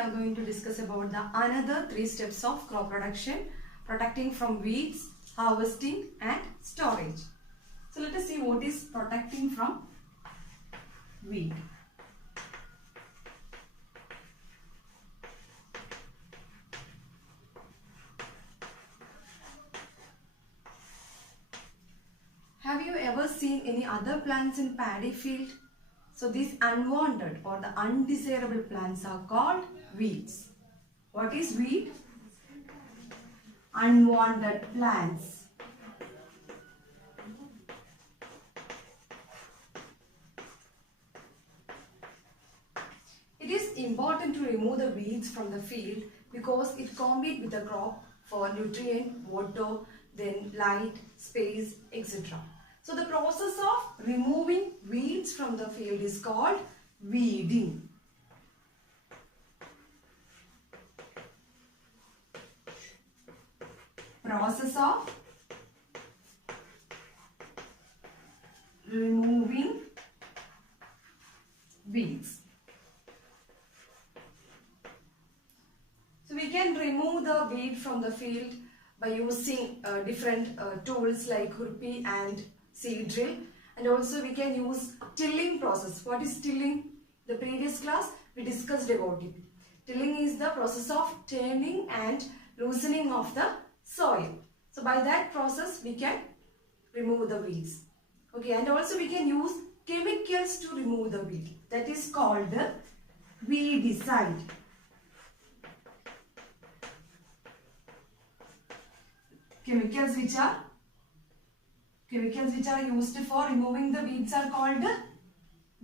are going to discuss about the another 3 steps of crop production: protecting from weeds, harvesting and storage. So let us see what is protecting from weed. Have you ever seen any other plants in paddy field? So these unwanted or the undesirable plants are called weeds. What is weed? Unwanted plants. It is important to remove the weeds from the field because it competes with the crop for nutrient, water, then light, space, etc. So the process of removing weeds from the field is called weeding. Process of removing weeds. So we can remove the weed from the field by using different tools like hurpi and seed drill, and also we can use tilling process. What is tilling? The previous class we discussed about it. Tilling is the process of turning and loosening of the soil. So by that process we can remove the weeds. Okay, and also we can use chemicals to remove the weed. That is called the weedicide. Chemicals which are used for removing the weeds are called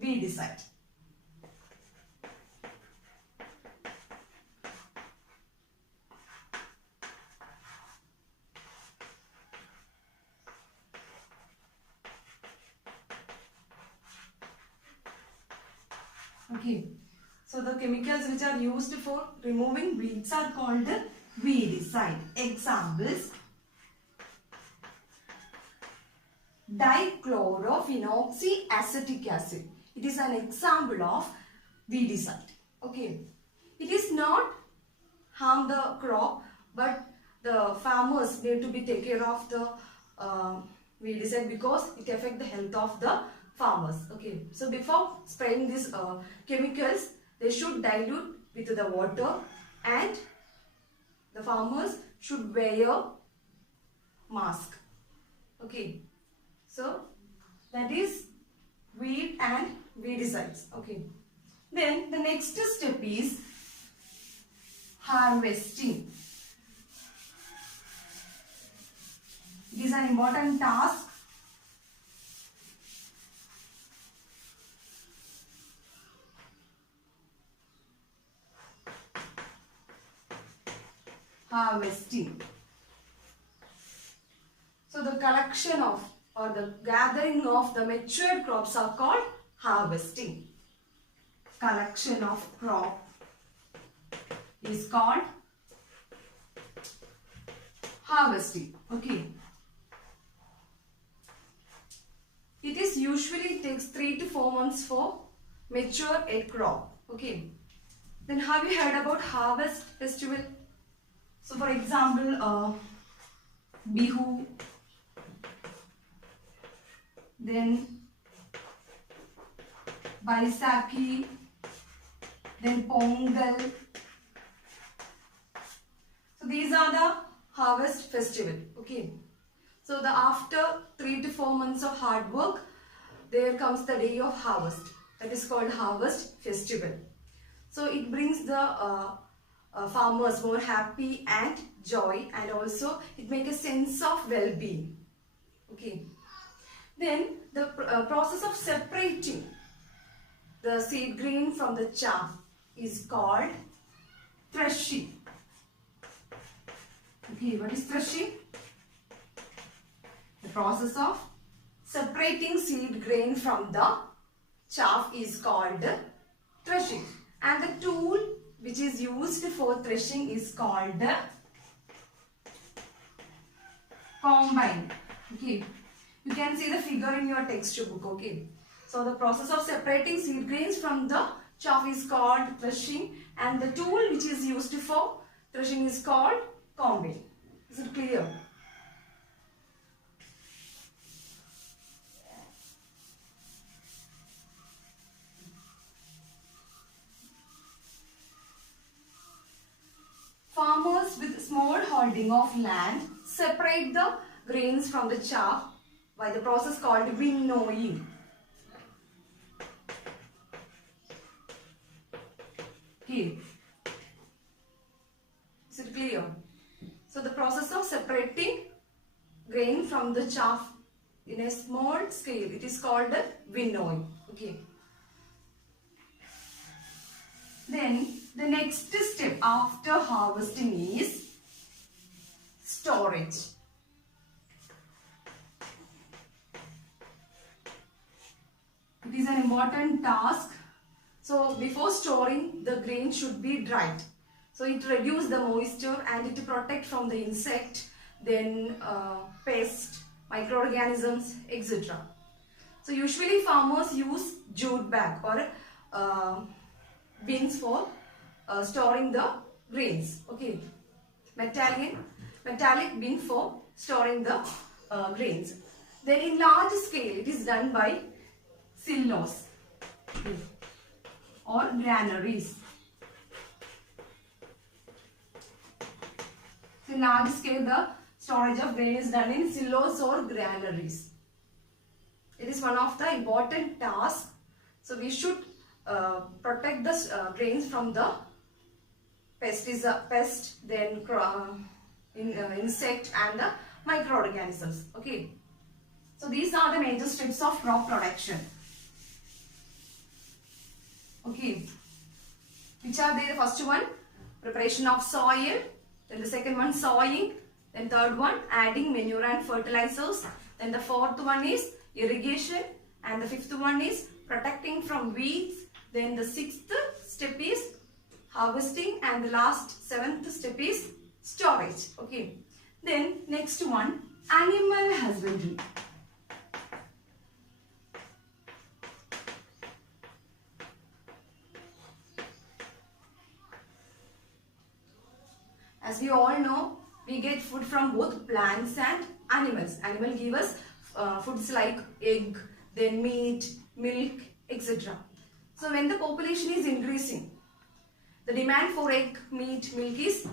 weedicide. Okay, so the chemicals which are used for removing weeds are called weedicide. Examples: dichlorophenoxyacetic acid. It is an example of weedicide. Okay, it is not harm the crop, but the farmers need to be take care of the weedicide because it affects the health of the farmers. Okay, so before spraying these chemicals, they should dilute with the water, and the farmers should wear mask. Okay. So that is weed and weedicides. Okay. Then the next step is harvesting. It is an important task. Harvesting. So the collection of or the gathering of the matured crops are called harvesting. Collection of crop is called harvesting. Okay. It is usually takes 3 to 4 months for mature a crop. Okay. Then have you heard about harvest festival? So for example, Bihu, then Baisakhi, then Pongal. So these are the harvest festival. Okay. So the after 3 to 4 months of hard work, there comes the day of harvest. That is called harvest festival. So it brings the farmers more happy and joy, and also it makes a sense of well-being. Okay. Then the process of separating the seed grain from the chaff is called threshing. Okay, what is threshing? The process of separating seed grain from the chaff is called threshing. And the tool which is used for threshing is called combine. Okay. You can see the figure in your textbook. Okay. So the process of separating seed grains from the chaff is called threshing, and the tool which is used for threshing is called combine. Is it clear? Farmers with small holding of land separate the grains from the chaff by the process called winnowing. Okay. Is it clear? So the process of separating grain from the chaff in a small scale, it is called winnowing. Okay. Then the next step after harvesting is storage. It is an important task. So before storing, the grain should be dried. So it reduces the moisture and it protects from the insect, then pest, microorganisms, etc. So usually farmers use jute bag or bins for storing the grains. Okay, metallic bin for storing the grains. Then in large scale, it is done by silos or granaries. So in large scale, the storage of grain is done in silos or granaries. It is one of the important tasks. So we should protect the grains from the pest, then insect and the microorganisms. Okay. So these are the major steps of crop production. Okay. Which are they? The first one, preparation of soil. Then the second one, sowing. Then third one, adding manure and fertilizers. Then the fourth one is irrigation. And the fifth one is protecting from weeds. Then the sixth step is harvesting. And the last seventh step is storage. Okay. Then next one, animal husbandry. As we all know, we get food from both plants and animals. Animal give us foods like egg, then meat, milk, etc. So when the population is increasing, the demand for egg, meat, milk is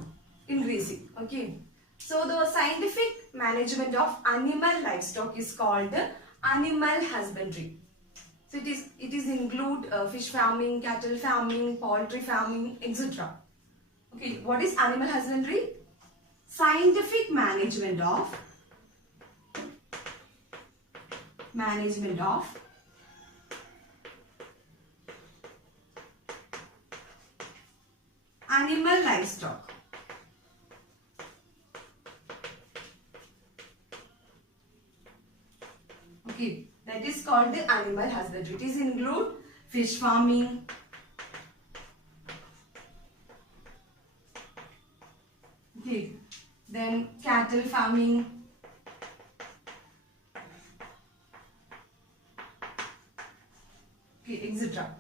increasing. Okay. So the scientific management of animal livestock is called animal husbandry. So it is include fish farming, cattle farming, poultry farming, etc. Okay, what is animal husbandry? Scientific management of animal livestock. Okay, that is called the animal husbandry. It is include fish farming, okay, then cattle farming, okay, etc.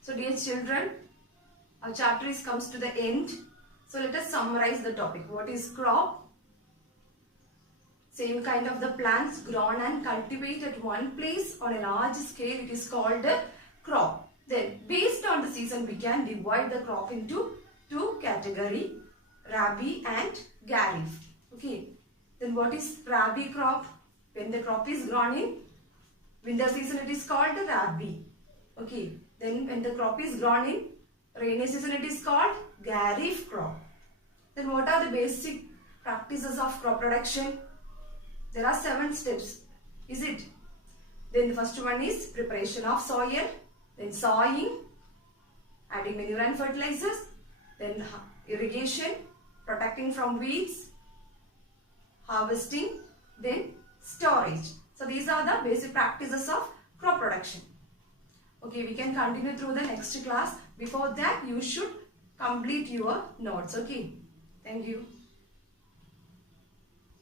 So dear children, our chapter comes to the end. So let us summarize the topic. What is crop? Same kind of the plants grown and cultivated at one place on a large scale. It is called a crop. Then based on the season, we can divide the crop into two categories, rabi and kharif. Okay. Then what is rabi crop? When the crop is grown in winter season, it is called rabi. Okay. Then when the crop is grown in rainy season, it is called kharif crop. Then what are the basic practices of crop production? There are 7 steps. Is it? Then the first one is preparation of soil. Then sowing, adding manure and fertilizers. Then irrigation, protecting from weeds, harvesting, then storage. So these are the basic practices of crop production. Okay, we can continue through the next class. Before that, you should complete your notes. Okay, thank you.